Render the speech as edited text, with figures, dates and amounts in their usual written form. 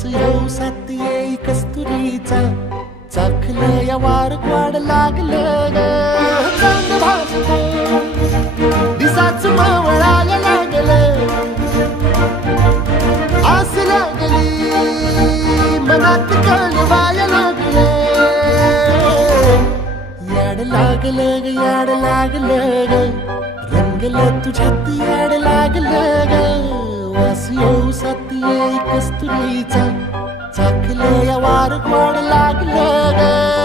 वास येऊ साथ येई कस्तुरीचा चाखलं या वार वाढ लागलं ग चांद भाजलं दिसाच मावळायला लागलं आस लागली मनात कळवायला लागलं याड लागलं ग याड लागलं ग रंगलं तुझ्यात याड लागलं ग वास येऊ साथ येई कस्तुरीचा चाखलं या वार वाढ लागलं ग